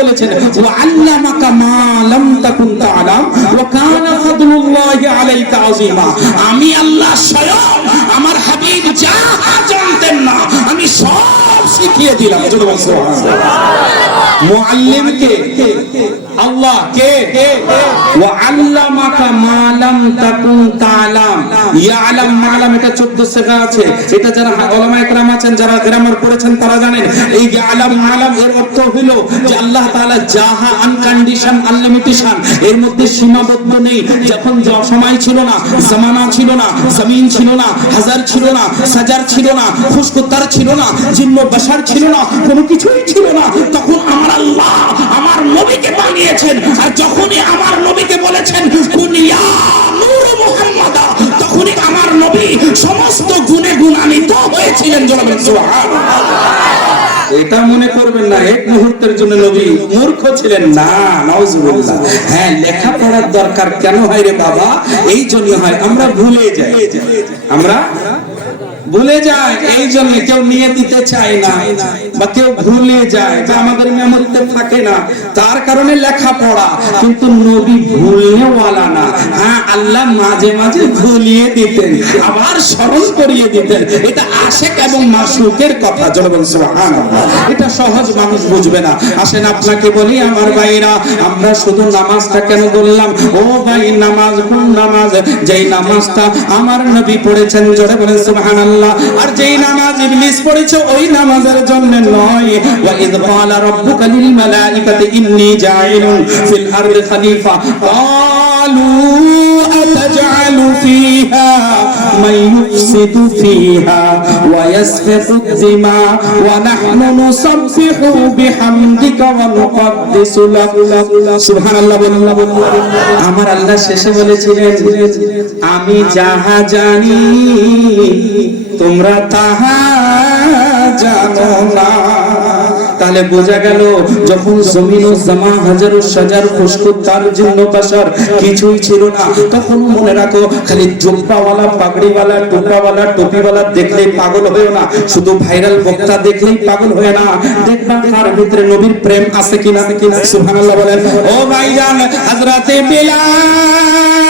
বলেছেন ওয়া আল্লামাকা মা লাম তাকুন তাআলাম ওয়া কানা ফাদলুল্লাহি আলাইকা আযীমা। আমি আল্লাহ স্বয়ং আমার হাবিব যা জানতেন না আমি সব শিখিয়ে দিলাম। মুআল্লিম কে? আল্লাহ। কে? ওয়া আল্লামাকা মা লাম তাকুন তাআলাম। ইয়ালাম মালাম এটা 14 সিগা আছে। এটা যারা উলামায়ে কেরাম আছেন যারা গ্রামার পড়েছেন তারা জানেন এই ইয়ালাম মালাম এর অর্থ হলো যে আল্লাহ তাআলা যাহা আনকন্ডিশন আনলিমিটেশন এর মধ্যে সীমাবদ্ধ নেই। যখন সময় ছিল না, জামানা ছিল না, জমিন ছিল না, হাজার ছিল না, সাজার ছিল না, খুশকুতার ছিল না, জিন্ন বাশার ছিল না, কোনো কিছুই ছিল না, তখন আমার আল্লাহ আমার নবীকে বানিয়েছেন। আর যখনই আমার নবীকে বলেছেন কুনিয়া নূর মুহাম্মাদা, তখনই আমার নবী সমস্ত গুণে গুণান্বিত হয়েছিলেন। জনাবে সুবহানাল্লাহ। এটা মনে করবেন না এক মুহূর্তের জন্য নবী মূর্খ ছিলেন না, নাউজুবিল্লাহ। হ্যাঁ, লেখাপড়ার দরকার কেন হয় রে বাবা? এই জন্য হয় আমরা ভুলে যাই, আমরা ভুলে যায়, এই জন্য কেউ নিয়ে দিতে চায় না বা কেউ ভুলে যায় বা আমাদের মেমোরিতে থাকে না, তার কারণে লেখাপড়া। কিন্তু নবী ভুলনেওয়ালা না। হ্যাঁ, আল্লাহ মাঝে মাঝে ভুলিয়ে দিতেন আবার স্মরণ করিয়ে দিতেন। এটা আশিক এবং মাশরুকের কথা। জনাবে সুবহানাল্লাহ। এটা সহজ মানুষ বুঝবে না। আসেন আপনাকে বলি আমার ভাইরা, আমরা শুধু নামাজটা কেন বললাম? ও ভাই, নামাজ কোন নামাজ? যেই নামাজটা আমার নবী পড়েছেন, জোরে বলেন সুবহানাল্লাহ। আর যেই নামাজ ইবলিস পড়েছে ওই নামাজের জন্য নয়। ওয়া ইয ক্বালা রাব্বুকা লিল মালাইকাতি ইন্নী জাইলুন ফিল আরদি খলিফা ক্বালু আতাজআলু ফিহা মান ইউফসিদু ফিহা ওয়া ইয়াসফিকু দিমা ওয়া নাহনু নুসাব্বিহু বিহামদিকা ওয়া নুকদ্দিসু লাক। সুবহানাল্লাহ বলুন। আমার আল্লাহ শেষে বলেছিলেন আমি যাহা জানি তোমরা তাহা জানো না। তাহলে বোঝা গেল যখন জমিন ও জামা হাজার সাজার খুশকুতার জিন্ন বাশার কিছুই ছিল না, তখন মনে রাখো খালি জুব্বাওয়ালা পাগড়িওয়ালা টুপাওয়ালা টুপিওয়ালা দেখলেই পাগল হয়েও না, শুধু ভাইরাল বক্তা দেখলেই পাগল হয়ে না, দেখবা তার ভিতরে নবীর প্রেম আছে কিনা। সুবহানাল্লাহ বলেন। ও ভাইজান, হযরতে বিলাল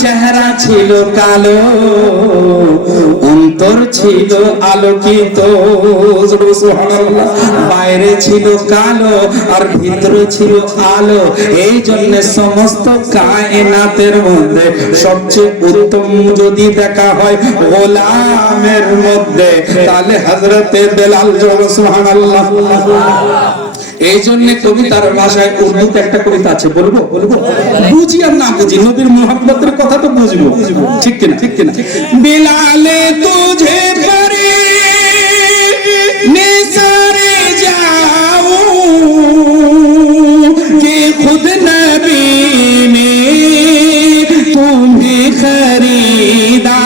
চেহারা ছিল কালো, অন্তর ছিল আলোকিত। সুবহানাল্লাহ। বাইরে ছিল কালো আর ভিতরে ছিল আলো। এই জন্য সমস্ত কায়নাতের মধ্যে সবচেয়ে উত্তম যদি দেখা হয় গোলামের মধ্যে, তাহলে হযরতে বেলাল। সুবহানাল্লাহ। এই জন্য কবিতার ভাষায় উর্দুতে একটা কবিতা আছে, বলবো? বুঝি আর না বুঝি, নবীর মুহাব্বতের কথা তো বুঝবো, ঠিক কিনা? ঠিক কিনা? বিলালে তুঝে পরে নিসারে যাও कि खुद नबी ने तुम्हें खरीदा।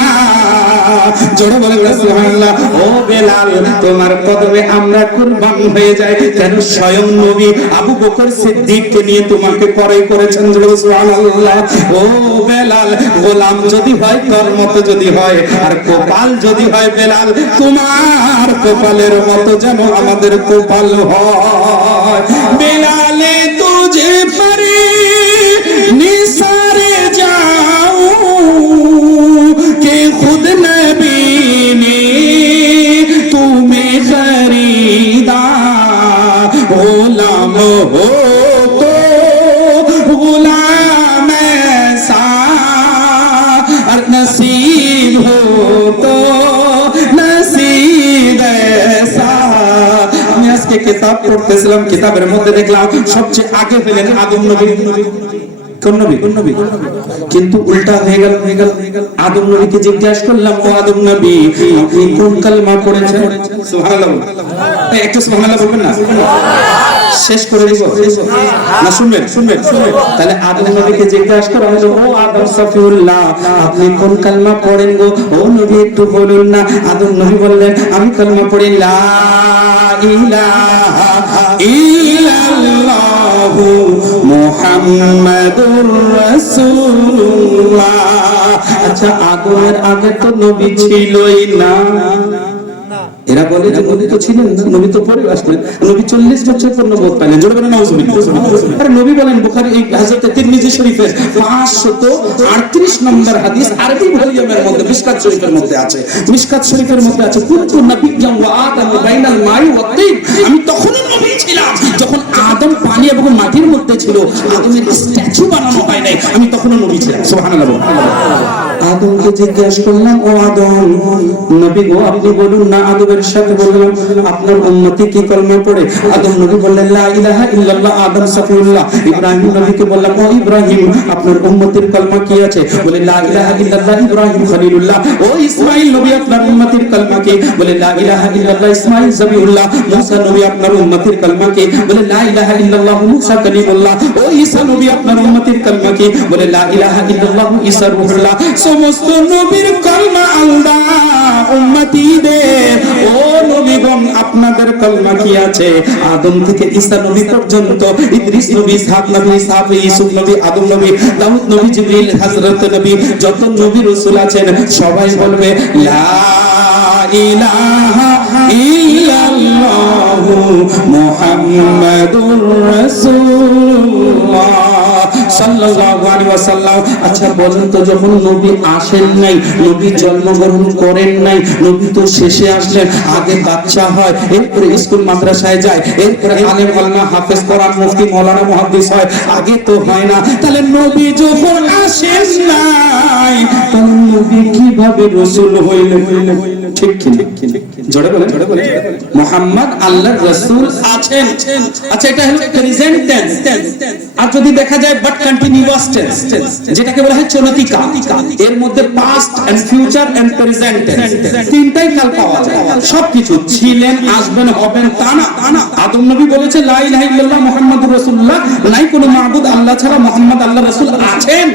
জোরে বলেন সুবহানাল্লাহ। ও বেলাল, তোমার কদমে আমরা কুরবান হয়ে যাই। কেন? স্বয়ং নবী আবু বকর সিদ্দিককে নিয়ে তোমাকে ক্রয় করেছেন। জোরে সুবহানাল্লাহ। ও বেলাল, গোলাম যদি হয় তোর মতো যদি হয়, আর কপাল যদি হয় বেলাল তোমার কপালের মতো যেন আমাদের কপাল হয়। বেলালে তুঝে পরে নিসারে যাও कि खुद नबी ने तुम्हें खरीदा। गुलाम हो तो गुलाम ऐसा, और नसीब हो तो नसीब ऐसा। আমি আজকে কিতাব পড়তেছিলাম, কিতাবের মধ্যে দেখলাম সবচেয়ে আগে পেলেন আদম নবী। কোন নবী? কিন্তু উল্টা হয়ে গেল। আদম নবীকে জিজ্ঞাসা করলাম, ও আদম নবী আপনি কোন কালেমা পড়েছেন? সুবহানাল্লাহ। একটু সুবহানাল্লাহ বলবেন না? শেষ করে দিব না? শুনবেন? তাহলে আদম নবীকে জিজ্ঞাসা করা হলো, ও আদম সফিউল্লাহ আপনি কোন কালেমা পড়েন গো? ও নবী একটু বলুন না। আদম নবী বললেন আমি কালেমা পড়ি লা ইলাহা ইল্লাল্লাহু মুহাম্মাদুর রাসূলুল্লাহ। আচ্ছা, আদমের আগে তো নবী ছিলই না, এরা বলে যে নবী তো ছিলেন না, নবী তো পরে আসলেন, নবী 40 বছর পর নবুয়ত পাইলেন। জোরে বলেন নাউজুবিল্লাহ। আর নবী বলেন বুখারী এই হযরত তিরমিজি শরীফের 538 নম্বর হাদিস আরবি ভলিউমের মধ্যে মিশকাত শরীফের মধ্যে আছে। মিশকাত শরীফের মধ্যে আছে কুনতু নাবিয়্যান ওয়া আদামু বাইনাল মাই ওয়াত তিন। আমি তখনও নবী ছিলাম যখন আদম পানি এবং মাটির মধ্যে ছিল, আদমের স্ট্যাচু বানানো হয় নাই, আমি তখনও নবী ছিলাম। সুবহানাল্লাহ। আদমকে জিজ্ঞাসা করলাম, ও আদম, নবী গো আপনি বলুন না। আদমের সাথে বললাম আপনার উম্মতি কি কলমা পড়ে? আদম নবী বললেন লা ইলাহা ইল্লাল্লাহ। আদম সফিউল্লাহ। ইব্রাহিম নবীকে বললাম, ও ইব্রাহিম আপনার উম্মতির কলমা কি আছে? বলে লা ইলাহা ইল্লাল্লাহ। ইব্রাহিম খলিলুল্লাহ। ও ইসমাঈল নবী আপনার উম্মতির কলমা কি? বলে লা ইলাহা ইল্লাল্লাহ। ইসমাঈল জবিউল্লাহ। মুসা নবী আপনার উম্মতির কলমা কি? বলে লা ইলাহা ইল্লাল্লাহ। মুসা কালিমুল্লাহ। ও ঈসা নবী আপনার উম্মতির কলমা কি? বলে লা ইলাহা ইল্লাল্লাহ। ঈসা রূহুল্লাহ। সমস্ত নবীর কলমা আল্লাহ উম্মতীদের। ও নবীগণ আপনাদের কলমা কি আছে? আদম থেকে ঈসা নবী পর্যন্ত, ইদ্রিস নবী, ইসহাক নবী, ইসহাক, ইউসুফ নবী, আদম নবী, দাউদ নবী, জিবরিল, হযরত নবী, যত নবী রাসূল আছেন সবাই বলবে লা ইলাহা ইল্লাল্লাহু মুহাম্মাদুর রাসূলুল্লাহ সাল্লাল্লাহু আলাইহি ওয়াসাল্লাম। আচ্ছা বলেন তো, যখন নবী আসেন নাই, নবী জন্মগ্রহণ করেন নাই, নবী তো শেষে আসলেন। আগে বাচ্চা হয়, এরপরে স্কুল মাদ্রাসায় যায়, এরপরে আলেম আলমা হাফেজ কোরআন মুফতি মাওলানা মুহাদ্দিস হয়, আগে তো হয় না। তাহলে নবী যখন আসেন নাই, তখন নবী কিভাবে রাসূল হইলেন? ঠিক কি জোরে বলেন। মুহাম্মদ আল্লাহর রাসূল আছেন। আচ্ছা এটা হলো প্রেজেন্ট টেন্স। আর যদি দেখা যায় বাট কন্টিনিউয়াস টেন্স, যেটাকে বলা হয় চলতিকা, এর মধ্যে past and future and present tense, তিনটাই কাল পাওয়া যায়। সবকিছু ছিলেন, আসবেন, হবেন তা না। আদম নবী বলেছে লা ইলাহা ইল্লাল্লাহ মুহাম্মাদুর রাসূলুল্লাহ, নাই কোনো মাবুদ আল্লাহ ছাড়া, মুহাম্মদ আল্লাহর রাসূল আছেন।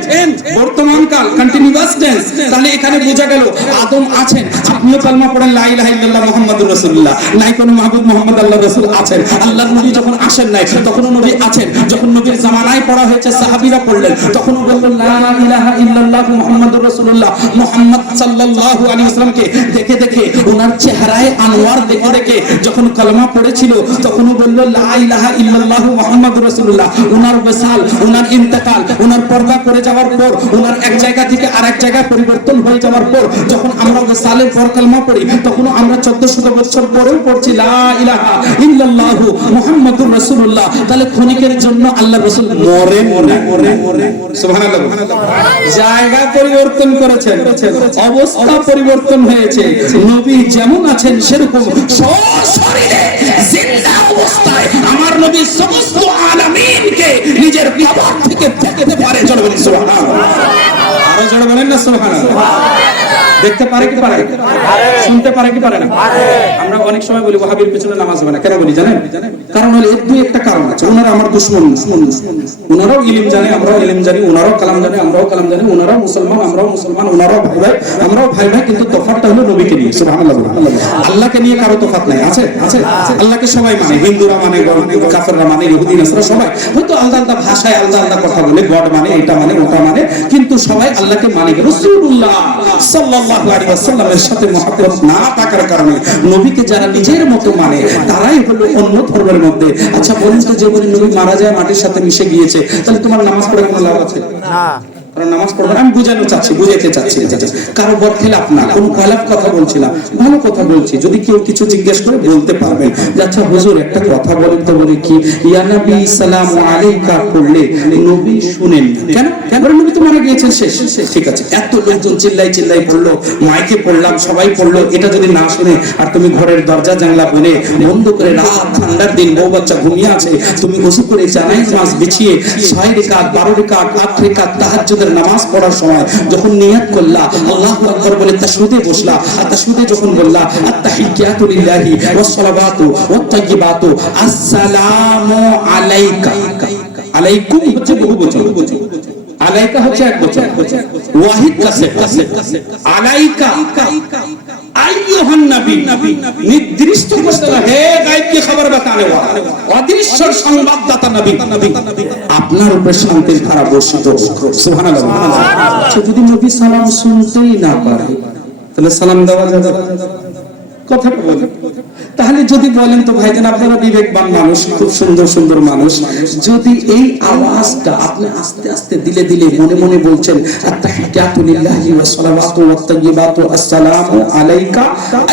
বর্তমান কাল কন্টিনিউয়াস টেন্স। তাহলে এখানে বোঝা গেল আদম আছেন। আপনিও কালমা পড়েন লা ইলাহা ইল্লাল্লাহ মুহাম্মাদুর রাসূলুল্লাহ, নাই কোনো মাবুদ, মুহাম্মদ আল্লাহর রাসূল আছেন। আল্লাহর নবী যখন আসেন নাই তখনও নবী আছেন। যখন নবীর জামানায় পড়া হয়েছে সাহাবীরা পড়লেন, তখনও বললেন লা ইলাহা ইল্লাল্লাহ মুহাম্মাদুর রাসূলুল্লাহ। মুহাম্মদ সাল্লাল্লাহু আলাইহি ওয়াসাল্লামকে দেখে দেখে, ওনার চেহারায় আনোয়ার দেখে দেখে যখন কালেমা পড়েছিল, তখনও বলল লা ইলাহা ইল্লাল্লাহ মুহাম্মাদুর রাসূলুল্লাহ। ওনার ওয়াসাল, ওনার ইন্তেকাল, ওনার পর্দা করে যাওয়ার পর, ওনার এক জায়গা থেকে আরেক জায়গায় পরিবর্তন হয়ে যাওয়ার পর, যখন আমরা ওয়াসালের পর কালেমা পড়ি, তখন আমরা 1400 বছর পরেও পড়ছি লা ইলাহা ইল্লাল্লাহ মুহাম্মাদুর রাসূলুল্লাহ। তাহলে ক্ষণিকের জন্য আল্লাহর রাসূল মরেন না। সুবহানাল্লাহ। জায়গা পরিবর্তন করেছেন, অবস্থা পরিবর্তন হয়েছে। নবী যেমন আছেন সেরকম সশরীরে জিন্দা অবস্থায় আমার নবী সমস্ত আলামিনকে নিজের কবর থেকে দেখতে পারে। জোরে বলেন সুবহানাল্লাহ। আরো জোরে বলেন না সুবহানাল্লাহ। দেখতে পারে কি পারে? শুনতে পারে কি পারে না? আমরা অনেক সময় বলি ওয়াহাবির পিছনে নামাজ হবে না, কেন বলি জানেন? কারণ হলো এর দুই একটা কারণ আছে। ওনারা আমার দুশমন, ওনারাও ইলম জানে, আমরাও ইলম জানি, ওনারাও কালাম জানে, আমরাও কালাম জানি, ওনারাও মুসলমান, আমরাও মুসলমান, ওনারাও ভাই ভাই, আমরাও ভাই ভাই, কিন্তু তফাৎটা হলো নবীকে নিয়ে। সুবহানাল্লাহ। আল্লাহকে নিয়ে কারো তফাৎ নাই। আছে আছে আল্লাহকে সবাই মানে, হিন্দুরা মানে, কাফেররা মানে, ইহুদি নাসারা সবাই হয়তো আলাদা আলাদা ভাষায় আলাদা আলাদা কথা বলে, গড মানে, এটা মানে, ওটা মানে, কিন্তু সবাই আল্লাহকে মানে। রাসূলুল্লাহ সাল্লাল্লাহু আলাইহি ওয়াসাল্লামের সাথে মহব্বত না থাকার কারণে নবীকে যারা নিজের মতো মানে, তারাই হলো অন্য ধর্মের মধ্যে। আচ্ছা বলুন তো, যে বলে নবী মারা যায়, মাটির সাথে মিশে গিয়েছে, তাহলে তোমার নামাজ পড়ে কোনো লাভ আছে? না। নামাজ পড়বে না। আমি বুঝানো চাচ্ছি, বুঝাতে চাচ্ছি, কারো বরখেলাপ না, কোন খলাফ কথা বলছিলাম, ভালো কথা বলছি। যদি কেউ কিছু জিজ্ঞেস করে বলতে পারবেন যে আচ্ছা হুজুর একটা কথা বলেন তো। বলে কি? ইয়া নবী সালামু আলাইকা পড়লে নবী শুনেন কেন? কেন? নবী তো মারা গিয়েছেন, শেষ। ঠিক আছে, এত লোকজন চিল্লাই চিল্লাই পড়লো, মাইকে পড়লাম, সবাই পড়লো, এটা যদি না শুনে আর তুমি ঘরের দরজা জানলা বলে বন্ধ করে, রাত ঠান্ডার দিন, বউ বাচ্চা ঘুমিয়ে আছে, তুমি ওযু করে জানাইজ নামাজ বিছিয়ে 6 রাকাত 12 রাকাত 8 রাকাত তাহাজ্জুদের নামাজ পড়ার সময় যখন নিয়ত করলা, আল্লাহু আকবার বলে তাশহুদে বসলা, আর তাশহুদে যখন বললা আত-তাহিয়াতু লিল্লাহি ওয়াস সালাওয়াতু ওয়াত তাইয়্যিবাতু আসসালামু আলাইকা, আলাইকুম হচ্ছে বহুবচন, আলাইকা হচ্ছে একবচন, ওয়াহিদ কাসে আলাইকা আইয়ুহান নবী, নির্দিষ্ট করে হে গায়ব কি খবর বাতানে ওয়া অদৃশ্য সংবাদদাতা নবী, আপনার উপর শান্তির ধারা বর্ষিত হোক। সুবহানাল্লাহ। আচ্ছা যদি নবী সালাম শুনতেই না পারে, তাহলে সালাম দেওয়া যাবে? কথা বলে তাহলে যদি বলেন তো ভাইজান আপনারা বিবেকবান মানুষ, খুব সুন্দর সুন্দর মানুষ, যদি এই আওয়াজটা আপনি আস্তে আস্তে দিলে দিলে মনে মনে বলছেন আত্তাহিয়াতু লিল্লাহি ওয়া সালাওয়াতু ওয়াত তাইয়্যিবাতু আসসালামু আলাইকা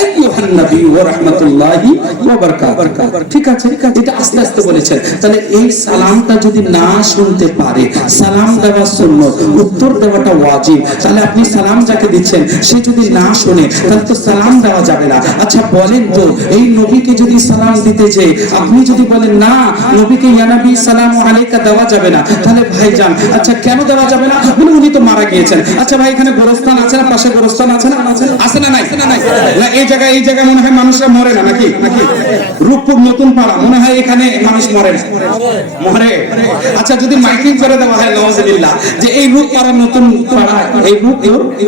আইয়ুহান নবী ওয়া রাহমাতুল্লাহি ওয়া বারাকাতুহু, ঠিক আছে, এটা আস্তে আস্তে বলেছেন। তাহলে এই সালামটা যদি না শুনতে পারে, সালাম দেওয়া সুন্নাত, উত্তর দেওয়াটা ওয়াজিব, তাহলে আপনি সালাম যাকে দিচ্ছেন সে যদি না শুনে তাহলে তো সালাম দেওয়া যাবে না। আচ্ছা বলেন তো, এই নবীকে যদি সালাম দিতে যে আপনি যদি বলেন না নবীকে ইয়া নবী সালামু আলাইকা দেওয়া যাবে না, তাহলে ভাইজান আচ্ছা কেন দেওয়া যাবে না? উনি তো মারা গিয়েছেন। আচ্ছা ভাই এখানে গোরস্থান আছে না, পাশে গোরস্থান আছে না, আছে না নাই? না এই জায়গায় মনে হয় মানুষরা মরে না নাকি? রূপপুর নতুন পাড়া মনে হয় এখানে মানুষ মরে না, মরে। আচ্ছা যদি মাইকিং করে দেওয়া হয় নাউজুবিল্লাহ যে এই রূপপাড়া নতুন পাড়া, এই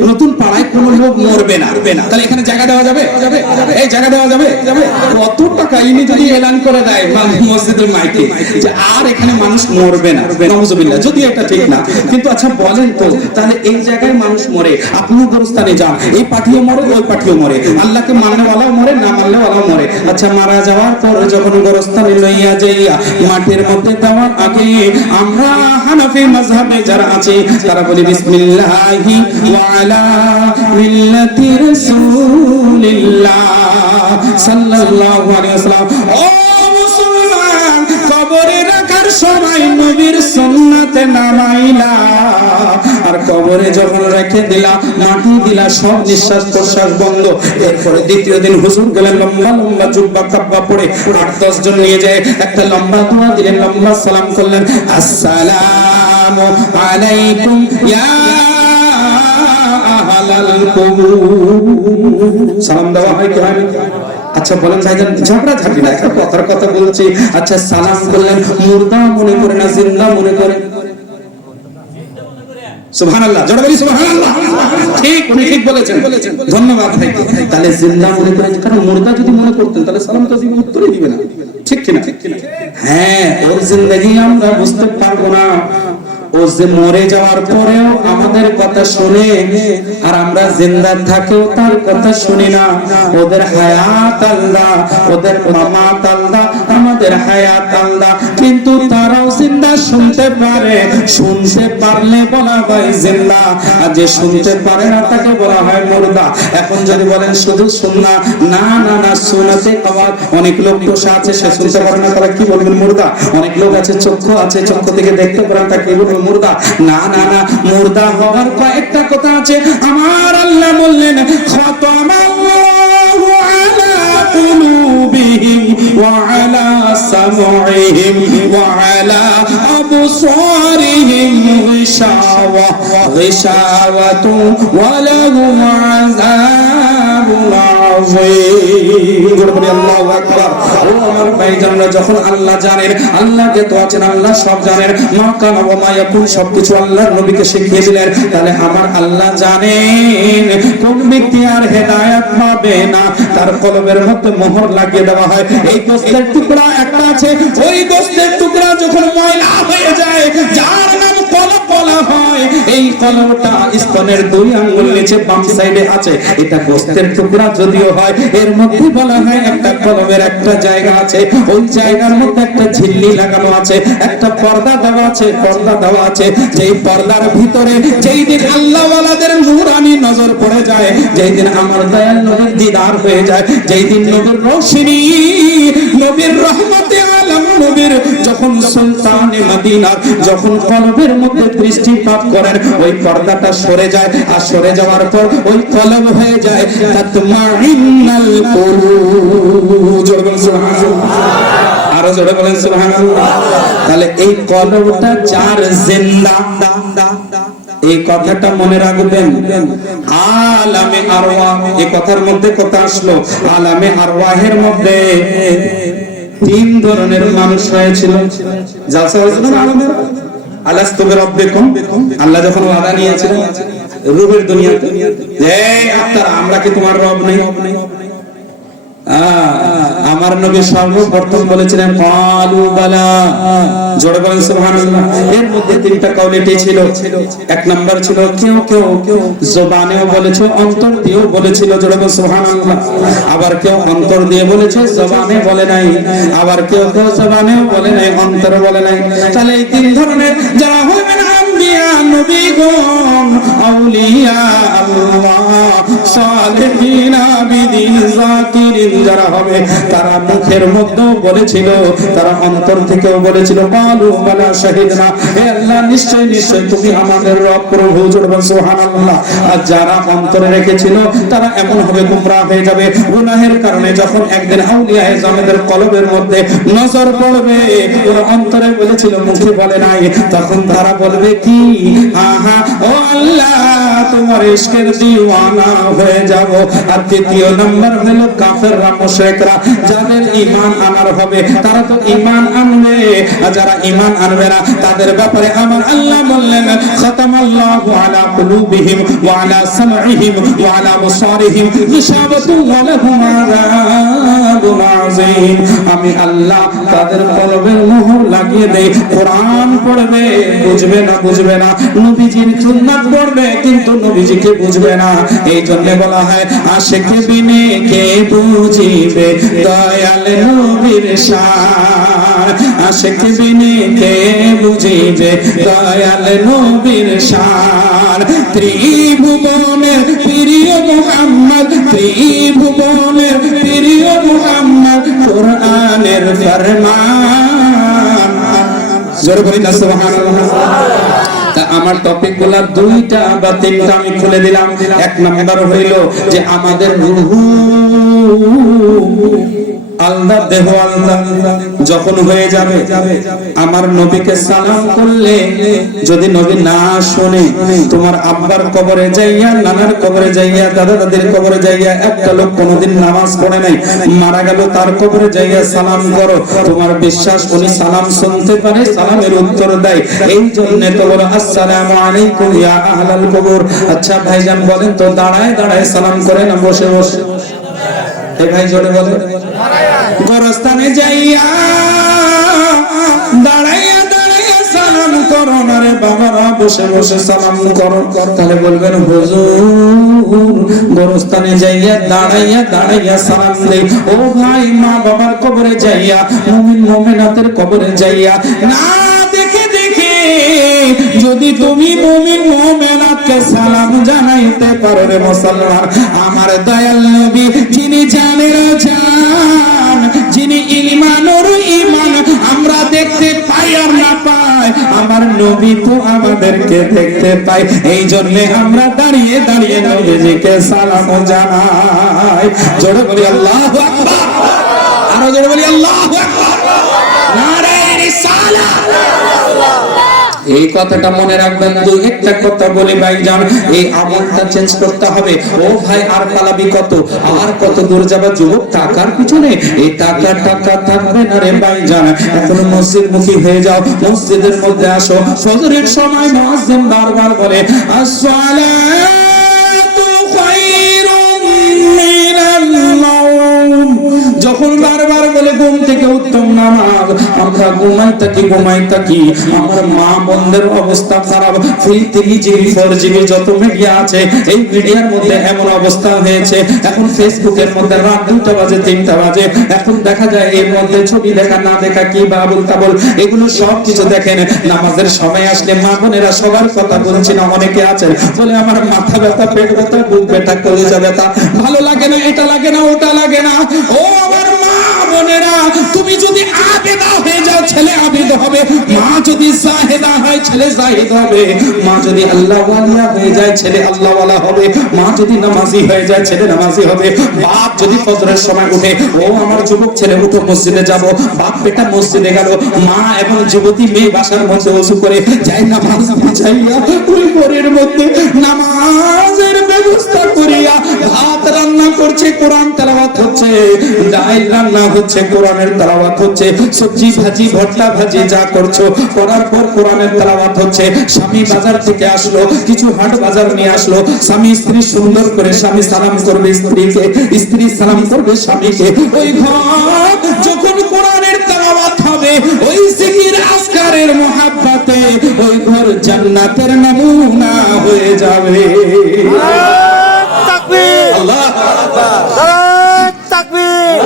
নতুন পাড়ায় কোনো লোক মরবে না, তাহলে এখানে জায়গা দেওয়া যাবে? এই জায়গা দেওয়া যাবে? কত টাকা ইনি যদি এলান করে দেয় মসজিদের মাইকে যে আর এখানে মানুষ মরবে না, নাউজুবিল্লাহ, যদি এটা ঠিক না। কিন্তু আচ্ছা বলেন তো, তাহলে এই জায়গায় মানুষ মরে, আপনি গোরস্থানে যান, এই পাঠিও মরে ওই পাঠিও মরে, আল্লাহকে মাননেওয়ালাও মরে না মাননেওয়ালাও মরে। আচ্ছা মারা যাওয়ার পর যখন গোরস্থানে লইয়া যাইয়া মাটির মধ্যে দেওয়ার আগে আমরা হানাফি মাযহাবে যারা আছি তারা বলি বিসমিল্লাহি ওয়া আলা মিল্লাতি রাসূলিল্লাহ সাল্লাল্লাহু আলাইহি ওয়াসাল্লাম। ও মুসলমান, কবরে রাখার সময় নবীর সুন্নাতে নামাইলা, আর কবরে যখন রেখে দিলা, মাটি দিলা, সব নিঃশ্বাস প্রশ্বাস বন্ধ। এরপরে দ্বিতীয় দিন হুজুর গেলেন লম্বা লম্বা জুব্বা কাব্বা পরে 8-10 জন নিয়ে যায় একটা লম্বা দোয়া দিলেন, লম্বা সালাম করলেন, আসসালামু আলাইকুম ইয়া আহলাল কুবুর। সালাম দেওয়া হয় কি হয়? আচ্ছা বলেন ভাইজান, ঝগড়া ঝাঁটি না, একটা কথার কথা বলছি। আচ্ছা সালাম করলেন, মুর্দা মনে করে না জিন্দা মনে করে? সুবহানাল্লাহ, জোরে বলি সুবহানাল্লাহ। ঠিক, উনি ঠিক বলেছেন, ধন্যবাদ ভাই। তাহলে জিন্দা মনে করেন, কারণ মুর্দা যদি মনে করতেন তাহলে সালাম তো জীবন উত্তরই দিবে না, ঠিক কিনা? হ্যাঁ, ওর জিন্দেগি আমরা বুঝতে পারবো না, ও যে মরে যাওয়ার পরেও আমাদের কথা শুনে, আর আমরা জিন্দা থাকেও তার কথা শুনি না। ওদের হায়াত আল্লাহ, ওদের মামাত আল্লাহ, আমাদের হায়াত আল্লাহ, কিন্তু তারাও জিন্দা শুনতে পারে, শুনতে পারলে বলা হয় জিন্দা, আর যে শুনতে পারে না তাকে বলা হয় মুর্দা। এখন যদি বলেন শুধু শুননা, না না না, শোনাতে আবার অনেক লোক বসে আছে সে শুনতে পারে না, তারা কি বলবেন? মুর্দা। অনেক লোক আছে চক্ষু আছে, চক্ষু থেকে দেখতে পারে না, তাকে বলবেন মুর্দা। না না না, মুর্দা হওয়ার কয়েকটা কথা আছে। আমার আল্লাহ বললেন খাতামাল্লাহু আলা কুলুবিহিম ওয়া আলা সামঈহিম ওয়া আলা আবসারিহিম গিশাওয়া গিশাওয়াতু ওয়া লাহুম আযাবুন আযীম। আল্লাহু আকবার। ও আমার ভাইজানরা, যখন আল্লাহ জানেন, আল্লাহকে তো আছেন, আল্লাহ সব জানেন, মা কানা ওয়া মা ইয়াকুন, সবকিছু আল্লাহর নবীকে শিখিয়ে দিলেন। তাহলে আমার আল্লাহ জানেন কোন ব্যক্তি আর হেদায়েত পাবে না, তার কলবের মধ্যে মোহর লাগিয়ে দেওয়া হয়। এই গোশতের টুকরা একটা আছে, ওই গোশতের টুকরা যখন ময়লা হয়ে যায়, যার নাম কলব বলা হয়, এই কলবটা স্তনের 2 আঙ্গুল নিচে বাম সাইডে আছে। এটা গোশতের টুকরা যদিও হয়, এর মধ্যে বলা হয় একটা কলবের একটা জায়গা আছে, ওই জায়গার মধ্যে একটা ঝিল্লি লাগানো আছে, একটা পর্দা দেওয়া আছে, পর্দা দেওয়া আছে। যেই পর্দার ভিতরে যেই দিন আল্লাহ ওয়ালাদের নূরানি নজর পড়ে যায়, যেই দিন আমার দয়াল নবীর দিদার হয়ে যায়, যেই দিন নবীর রোশনী, নবীর রহমতে আলম, নবীর যখন সুলতানে মদিনা যখন কলবের মধ্যে দৃষ্টিপাত করেন, ওই পর্দাটা সরে যায়, আর সরে যাওয়ার পর ওই কলব হয়ে যায় তাতমাইন্নাল কুলুব। জোরে বলেন সুবহানাল্লাহ, আরো জোরে বলেন সুবহানাল্লাহ। তাহলে এই কলবটা যার জিন্দা, এই কথাটা মনে রাখবেন। আলামে আরওয়াহ, এই কথার মধ্যে কথা আসলো, আলামে আরওয়াহের মধ্যে 3 ধরনের মানুষ হয়েছিল। জালসা হয়েছিল না আলামে আলাস্তু বিরাব্বিকুম, আল্লাহ যখন ওয়াদা নিয়েছিলেন রূহের দুনিয়াতে, এই আত্মা, আমরা কি তোমার রব নেই? আমার নবী সর্বপ্রথম বলেছিলেন ক্বালু বালা, জোরে বলেন সুবহানাল্লাহ। এর মধ্যে তিনটা কোয়ালিটি ছিল। এক নাম্বার ছিল কেউ কেউ জবানেও বলেছে, অন্তর দিয়েও বলেছিল, জোরে বলেন সুবহানাল্লাহ। আবার কেউ অন্তর দিয়ে বলেছে, জবানে বলে নাই। আবার কেউ জবানেও বলে নাই, অন্তরে বলে নাই। তাহলে এই তিন ধরনের যারা হবেন আম্বিয়া, নবীগণ, আউলিয়া আল্লাহ, সালেহিন, আবিদিন, যাকিরিন যারা হবে, তারা মুখের মধ্যেও বলেছিল, তারা অন্তর থেকেও বলেছিল ক্বালু বালা শাহিদনা, হে আল্লাহ নিশ্চয় নিশ্চয় তুমি আমাদের রব প্রভু, জোরে বলেন সুবহানাল্লাহ। আর যারা অন্তরে রেখেছিল তারা এমন হবে গোমরাহ হয়ে যাবে গুনাহের কারণে। যখন একদিন আউলিয়া জামেদের কলবের মধ্যে নজর পড়বে, ওরা অন্তরে বলেছিল মুখে বলে নাই, তখন তারা বলবে কি, আহা ও আল্লাহ তোমার ইশকের দিওয়ানা হয়ে যাব। আর দ্বিতীয় নাম্বার হলো কাফেররা, মুশরিকরা, যাদের ঈমান আনার হবে তারা তো ঈমান আনবে, আর যারা ঈমান আনবে না তাদের ব্যাপারে আমার আল্লাহ বললেন খাতামাল্লাহু আলা কুলুবিহিম ওয়া আলা সামঈহিম ওয়া আলা আবসারিহিম গিশাওয়াতুন ওয়া লাহুম আযাবুন আযীম। আমি আল্লাহ তাদের কলবের মোহর লাগিয়ে দেই। কোরআন পড়বে বুঝবে না, নবীজির সুন্নাত পড়বে কিন্তু নবীজিকে বুঝবে না। এই জন্য বলা হয় আশিকে বিনে কে বুঝিবে দয়াল নবীর শান, আশিকে বিনে কে বুঝিবে দয়াল নবীর শান। ত্রিভুবনের প্রিয় মুহাম্মদ, ত্রিভুবনের প্রিয় মুহাম্মদ, কোরআনের ফরমান, জোরে বলেন সুবহানাল্লাহ। আমার টপিক গুলা দুইটা বা তিনটা আমি খুলে দিলাম। এক নাম্বার হইল যে আমাদের রূহ আল্লাহ, দেহ আল্লাহ যখন হয়ে যাবে, আমার নবীকে সালাম করলে যদি নবী না শোনে, তোমার আব্বার কবরে যাইয়া, নানার কবরে যাইয়া, দাদা দাদির কবরে যাইয়া, একটা লোক কোনোদিন নামাজ পড়ে নাই, মারা গেল, তার কবরে যাইয়া সালাম করো, তোমার বিশ্বাস উনি সালাম শুনতে পারে, সালামের উত্তর দেয়। এই জন্য তো বলো আসসালামু আলাইকুম ইয়া আহলাল কবর। আচ্ছা ভাইজান বলেন তো, দাঁড়ায় দাঁড়ায় সালাম করে না বসে বসে? এই ভাই জোরে বলে। গোরস্থানে যাইয়া দাঁড়াইয়া দাঁড়াইয়া সালাম করো না রে বাবারা, বসে বসে সালাম করো। তাহলে বলবেন হুজুর গোরস্থানে যাইয়া দাঁড়াইয়া দাঁড়াইয়া সালাম দেই। ও ভাই, মা বাবার কবরে যাইয়া, মুমিন মুমিনাতের কবরে যাইয়া না দেখে দেখে যদি তুমি মুমিন মুমিনাতকে সালাম জানাইতে পারো রে মুসলমান, আমার দয়াল নবী যিনি জানের জান, যিনি ঈমানুর ঈমান, আমরা দেখতে পাই আর না পাই, আমার নবী তো আমাদেরকে দেখতে পাই। এই জন্য আমরা দাঁড়িয়ে দাঁড়িয়ে নবীজিকে সালাম জানাই। জোরে বলি আল্লাহু আকবার, আরো জোরে বলি আল্লাহু আকবার, নারে রিসালাত। এই কথাটা মনে রাখবেন। দুই একটা কথা বলি ভাইজান, এই আমলটা চেঞ্জ করতে হবে। ও ভাই আর পালাবি কত, আর কত দূর যাবে যুবক টাকার পিছনে? এই টাকা থাকবে না রে ভাইজান। এখন মসজিদ মুখী হয়ে যাও, মসজিদের মধ্যে আসো, ফজরের সময় মুয়াজ্জিন বারবার বলে আসসালাতু খায়রুম মিনাল নাওম। যখন বারবার বলে ঘুম থেকে উত্তম নামাজ, আমরা ঘুমাই থাকি। আমার মা বোনদের অবস্থা খারাপ। 3GB 4GB যত মিডিয়া আছে, এই মিডিয়ার মধ্যে এমন অবস্থা হয়েছে, এখন ফেসবুকের মধ্যে রাত 2টা বাজে 3টা বাজে, এখন দেখা যায় এর মধ্যে ছবি দেখা না দেখা কি বাবুল তাবল, এগুলো সব কিছু দেখেন। নামাজের সময় আসলে মা বোনেরা সবার কথা বলছি না, অনেকে আছেন বলে আমার মাথা ব্যথা, পেট ব্যথা, বুক ব্যথা, কলিজা ব্যথা, ভালো লাগে না, এটা লাগে না, ওটা লাগে না। ও আমার মা বোনেরা, তুমি যদি আবেদা হয়ে যাও ছেলে আবেদ হবে, মা যদি জাহেদা হয় ছেলে জাহেদ হবে, মা যদি আল্লাহ ওয়ালিয়া হয়ে যায় ছেলে আল্লাহ ওয়ালা হবে, মা যদি নামাজি হয়ে যায় ছেলে নামাজি হবে। বাপ যদি ফজরের সময় উঠে, ও আমার যুবক ছেলে উঠো মসজিদে যাব, বাপ বেটা মসজিদে গেল, মা এবং যুবতী মেয়ে বাসার মধ্যে ওযু করে যায় নামাজ বিছাইয়া ওই ঘরের মধ্যে নামাজের ব্যবস্থা করিয়া ভাত রান্না করছে, কোরআন তেলাওয়াত হচ্ছে, ডাল রান্না হচ্ছে, কোরআনের তেলাওয়াত হচ্ছে, সবজি ভাজি ভর্তা ভাজি যা করছো করার পর কোরআনের তেলাওয়াত দাওয়াত হচ্ছে। স্বামী বাজার থেকে আসলো, কিছু হাট বাজার নিয়ে আসলো। স্বামী স্ত্রী সুন্দর করে স্বামী সালাম করবে স্ত্রীকে, স্ত্রী সালাম করবে স্বামীকে। ওই ঘর যখন কোরআনের তেলাওয়াত হবে, ওই জিকির আজকারের মুহাব্বতে ওই ঘর জান্নাতের নমুনা হয়ে যাবে। তাকবীর, আল্লাহ তাকবীর।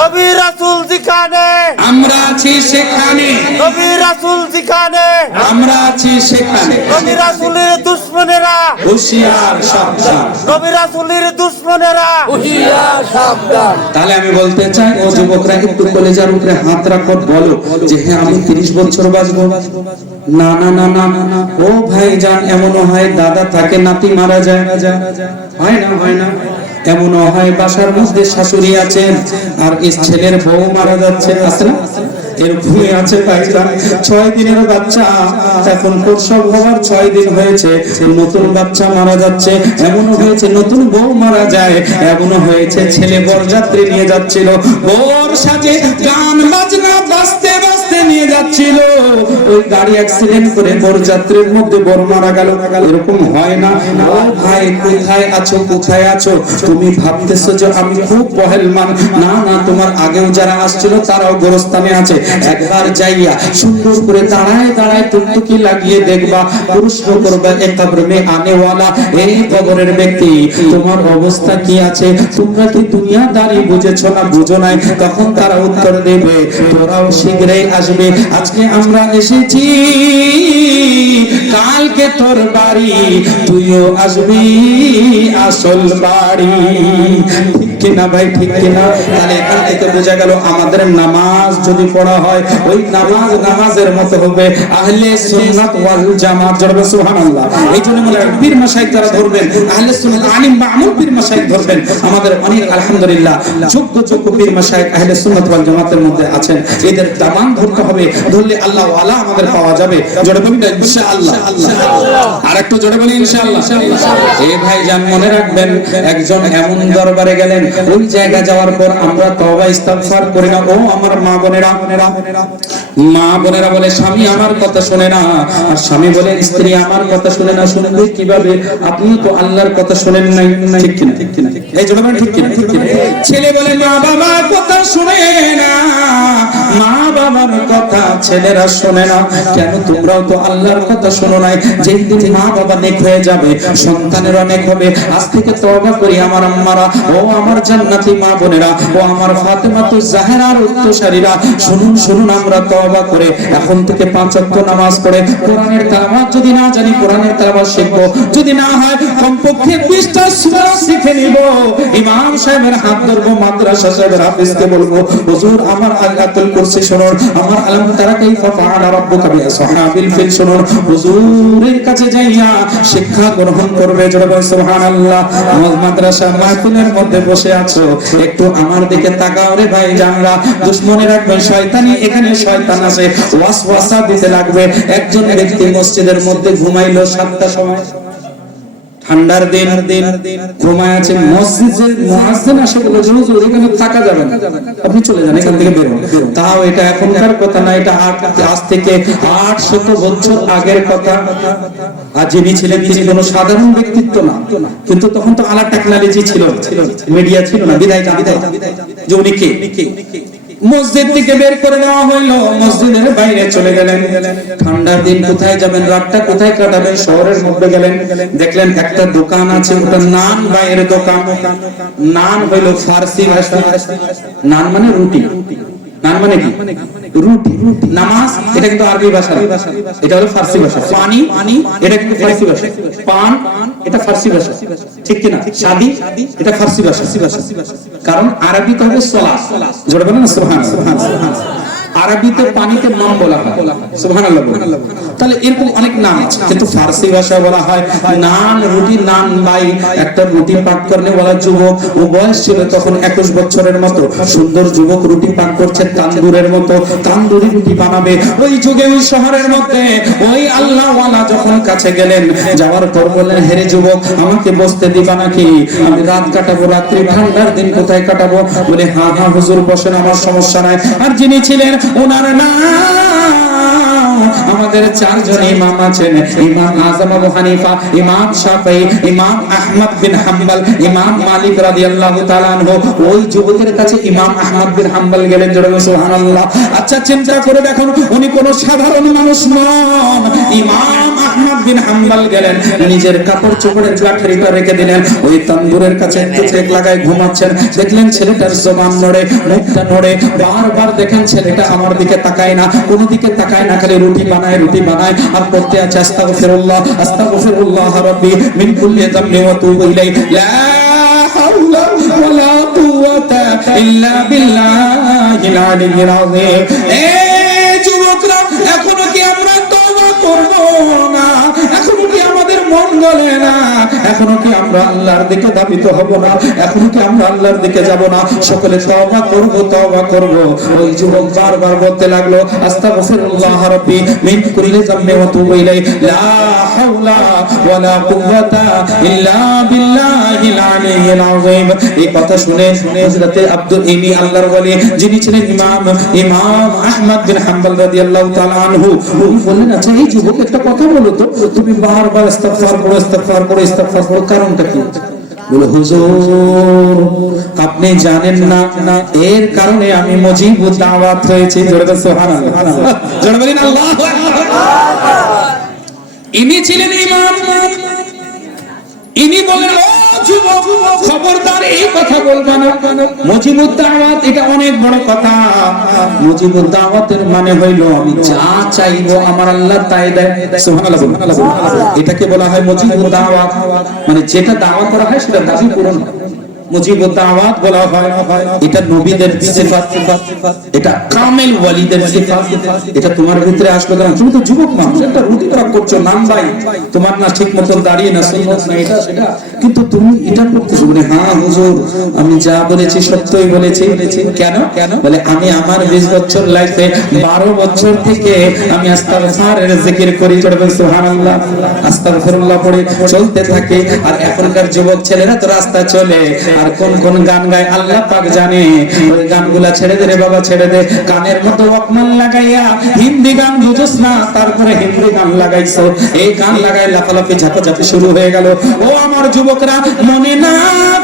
নবী রাসূল যেখানে, আমরা আছি সেখানে, নবী রাসূল যেখানে, আমরা আছি সেখানে। নবী রাসূলের দুশমনেরা হুঁশিয়ার সাবধান। নবী রাসূলের দুশমনেরা হুঁশিয়ার সাবধান। তাহলে আমি বলতে চাই, ও যুবকরা একটু কলেজার উপরে হাত রাখো, বলো যে হ্যাঁ আমি 30 বছর বাঁচবো। না না না না না, ও ভাইজান, এমনও হয় দাদা থাকে নাতি মারা যায়, হয় না হয় না? এমনও হয় বাসার মধ্যে শাশুড়ি আছেন আর এই ছেলের বউ মারা যাচ্ছে, আছে না? এরকমই আছে ভাইজান। 6 দিনের বাচ্চা, এখন প্রসব হওয়ার 6 দিন হয়েছে, নতুন বাচ্চা মারা যাচ্ছে। এমনও হয়েছে নতুন বউ মারা যায়, এমনও হয়েছে ছেলে বরযাত্রী নিয়ে যাচ্ছিল, বর সাজে গান বাজনা বাজতে বাজতে নিয়ে যাচ্ছিল, ওই গাড়ি অ্যাক্সিডেন্ট করে বরযাত্রীর মধ্যে বর মারা গেল। এরকম হয় না? ও ভাই, কোথায় আছো, কোথায় আছো? তুমি ভাবতেছো যে আমি খুব পহেলমান। না না, তোমার আগেও যারা আসছিল তারাও গোরস্থানে আছে। একবার যাইয়া সুন্দর করে দাঁড়ায় দাঁড়ায় টুকটুকি লাগিয়ে দেখবা, প্রশ্ন করবা, এ কবর মে আনে ওয়ালা, এই কবরের ব্যক্তি তোমার অবস্থা কি আছে? তোমরা কি দুনিয়াদারি বুঝেছো না বুঝো নাই? তখন তারা উত্তর দেবে, তোরাও শীঘ্রই আসবে। আজকে আমরা এসেছি, কালকে তোর বাড়ি, তুইও আসবি আসল বাড়ি। ঠিক কিনা ভাই, ঠিক কিনা? তাহলে এখান থেকে বোঝা গেল আমাদের নামাজ যদি পড়া হয়, ওই নামাজ নামাজের মতো হবে, আহলে সুন্নাত ওয়াল জামাত। জোরে সুবহানাল্লাহ। এই জন্য বলে পীর মাশায়েখ যারা ধরবেন, আহলে সুন্নাত আলিম মামুল পীর মাশায়েখ ধরবেন। আমাদের অনেক আলহামদুলিল্লাহ যোগ্য যোগ্য পীর মাশায়েখ আহলে সুন্নাত ওয়াল জামাতের মধ্যে আছেন। এদের দামান ধরতে হবে, ধরলে আল্লাহ ওয়ালা আমাদের পাওয়া যাবে। জোরে বলি ইনশাআল্লাহ। আর একটু জোরে বলি ইনশাআল্লাহ। এই ভাইজান মনে রাখবেন, একজন এমন দরবারে গেলেন, ওই জায়গা যাওয়ার পর আমরা তওবা ইস্তিগফার করি না। ও আমার মা বোনেরা, মা বোনেরা বলে স্বামী আমার কথা শুনে না, আর স্বামী বলে স্ত্রী আমার কথা শুনে না। শুনবে কিভাবে? আপনি তো আল্লাহর কথা শুনেন নাই। ঠিক কিনা? ঠিক কিনা? এই জন্য ঠিক কিনা? ঠিক কিনা? ছেলে বলে মা বাবার কথা শুনে না, মা বাবার কথা ছেলেরা শুনে না। কেন? তোমরাও তো আল্লাহর কথা শোনো নাই। যেই দিন মা বাবা নেক হয়ে যাবে, সন্তানের অনেক হবে। আজ থেকে তওবা করি আমার আম্মারা, ও আমার জান্নাতি মা বোনেরা, ও আমার ফাতেমাতুজ জাহরার উত্তরসূরিরা, শুনুন শুনুন, আমরা তওবা করে এখন থেকে 5 ওয়াক্ত নামাজ পড়ে কোরআনের তেলাওয়াত যদি না জানি, কোরআনের তেলাওয়াত শিখব। যদি না হয় কমপক্ষে 20টা সূরা শিখে নিব। ইমাম সাহেবের হাত ধরবো, মাদ্রাসা সাহেবের হাফেজকে বলবো, হুজুর আমার আয়াতুল কুরসি শুনুন, আমার আলম তারা কাইফা ফাআলা রাব্বুকা বিআসহাবিল ফিল শুনুন। হুজুরের কাছে যাইয়া শিক্ষা গ্রহণ করবে। জোরে বল সুবহানাল্লাহ। মাদ্রাসা মাহফিলের মধ্যে বসে আছো, একটু আমার দিকে তাকাও রে ভাই জানরা। দুশমনে রাখবে শয়তানি, এখানে শয়তান আছে, ওয়াসওয়াসা দিতে লাগবে। একজন ব্যক্তি মসজিদের মধ্যে ঘুমাইলো 7টার সময়, ঠান্ডার দিন ঘুমায় আছে। মসজিদের মুয়াজ্জিন আসে বলে, হুজুর এখানে থাকা যাবে না, আপনি চলে যান, এখান থেকে বের হন। তাও এটা এখনকার কথা না, এটা আজ থেকে 800 বছর আগের কথা। আর যিনি ছিলেন তিনি কোনো সাধারণ ব্যক্তিত্ব না, কিন্তু তখন তো আলাদা টেকনোলজি ছিল, মিডিয়া ছিল না, বিদায় যে উনি কে। মসজিদ থেকে বের করে দেওয়া হইলো, মসজিদের বাইরে চলে গেলেন। ঠান্ডার দিন কোথায় যাবেন, রাতটা কোথায় কাটাবেন? শহরের মধ্যে গেলেন, দেখলেন একটা দোকান আছে, ওটা নান বাইয়ের দোকান। নান হইলো ফার্সি ভাষা, নান মানে রুটি, নান মানে কি? রুটি। নামাজ এটা কিন্তু আরবি ভাষা, এটা হলো ফার্সি ভাষা। পানি এটা কিন্তু ফার্সি ভাষা। পান এটা ফার্সি ভাষা, ঠিক কি না? শাদি এটা ফার্সি ভাষা। কারণ আরবিতে হবে সালাত। জোরে বলেন সুবহানাল্লাহ। আরবিতে পানিতে মাম বলা হয়, সুবহানাল্লাহ। তাহলে এরকম অনেক নাম আছে, কিন্তু ফার্সি ভাষায় বলা হয় নান, রুটি, নান বাই। একটা রুটি পাক করলে বলা যুবক, ও বয়স ছিল তখন 21 বছরের মতো, সুন্দর যুবক রুটি পাক করছে তান্দুরের মতো, তান্দুরি রুটি বানাবে। ওই যুগে ওই শহরের মধ্যে ওই আল্লাহওয়ালা যখন কাছে গেলেন, যাওয়ার পর বললেন, হেরে যুবক আমাকে বসতে দিবা নাকি? আমি রাত কাটাবো, রাত্রি ঠান্ডার দিন কোথায় কাটাবো? বলে হ্যাঁ হ্যাঁ হুজুর বসেন, আমার সমস্যা নাই। আর যিনি ছিলেন ওনার নাম, আমাকে আমাদের চারজন ইমাম আছেন, ইমাম আযম আবু হানিফা, ইমাম শাফিঈ, ইমাম আহমদ বিন হাম্বল, ইমাম মালিক রাদিয়াল্লাহু তাআলা আনহু। ওই যুবকের কাছে ইমাম আহমদ বিন হাম্বল গেলেন, জোরে সুবহানাল্লাহ। আচ্ছা চিন্তা করে দেখুন, উনি কোন সাধারণ মানুষ নন। ইমাম আহমদ বিন হাম্বল গেলেন, নিজের কাপড় চোপড়ের গাঁঠরিটা রেখে দিলেন, ওই তন্দুরের কাছে একটু টেক লাগায় ঘুমাচ্ছেন। দেখলেন ছেলেটার জবান নড়ে, মুখটা নড়ে, বারবার দেখেন ছেলেটা আমার দিকে তাকায় না, কোন দিকে তাকায় না, খালি রুটি বানায় আর পড়তে আছে আস্তাগফিরুল্লাহ আস্তাগফিরুল্লাহ রাব্বি মিন কুল্লি যামবি ওয়া তুবু ইলাইহি লা হাওলা ওয়ালা কুওয়াতা ইল্লা বিল্লাহিল আলিয়্যিল আযীম। এই যুবকরা, এখনো কি আমরা তওবা করব না? এখনো কি আমাদের মন গলে না? এখনো কি আমরা আল্লাহর দিকে ধাবিত হব না? এখনো কি আমরা আল্লাহর দিকে যাব না? সকলে তওবা করব, তওবা করব। ওই যুবক বারবার বলতে লাগলো, আস্তাগফিরুল্লাহ রাব্বি মিন কুল্লি যামবি ওয়া তুবু ইলাইহি লা হাওলা ওয়ালা কুওয়াতা ইল্লা বিল্লাহিল আলিয়্যিল আযীম। এই কথা শুনে হযরত আব্দুল ইমি আল্লাহর ওলি, যিনি ছিলেন ইমাম আহমদ বিন হাম্বল রাদিয়াল্লাহু তাআলা আনহু, উনি বললেন, আচ্ছা এই যুবক একটা কথা বলো তো, তুমি বারবার ইস্তিগফার করো, কারণটা কি? বলে, হুজুর আপনি জানেন না, এর কারণে আমি মুজিবুদ দাওয়াত হয়েছি। জোরে বলেন সুবহানাল্লাহ, জোরে বলেন আল্লাহু আকবার। ইনি ছিলেন ইমাম। ইনি বলেন, ও যুবক, খবরদার এই কথা বলবা না। মুজিবুদ দাওয়াত এটা অনেক বড় কথা। মুজিবুদ দাওয়াতের মানে হইলো আমি যা চাইবো আমার আল্লাহ তাই দেয়। সুবহানাল্লাহ। এটাকে বলা হয় মুজিবুদ দাওয়াত, মানে যেটা দাওয়াত করা হয় সেটা দাবি পূরণ। মুজিবুদ দাওয়াত বলা হয়, এটা নবীদের সিফাত, এটা কামেল ওয়ালিদের সিফাত। এটা তোমার ভিতরে আসলো কেন? তুমি তো যুবক মানুষ, একটা রুটি পাক করছো, নাম ভাই তোমার না ঠিক মতন দাঁড়িয়ে না, সুন্নাত না এটা সেটা, কিন্তু তুমি এটা করতেছো। বলে, হ্যাঁ হুজুর আমি যা বলেছি সত্যই বলেছি। কেন? বলে, আমি আমার 20 বছর লাইফে 12 বছর থেকে আমি আস্তাগফারের জিকির করি, সুবহানাল্লাহ, আস্তাগফিরুল্লাহ পড়ে চলতে থাকে। আর এখনকার যুবক ছেলেরা তো রাস্তা চলে আর কোন কোন গান গায় আল্লাহ পাক জানে। ওই গানগুলা ছেড়ে দে রে বাবা, ছেড়ে দে। কানের মতো ওয়াকমান লাগাইয়া হিন্দি গান বুঝছ না, তারপরে হিন্দি গান লাগাইছো, এই গান লাগাই লাফালাফি ঝাপাঝাপি শুরু হয়ে গেল। ও আমার যুবকরা, মনে না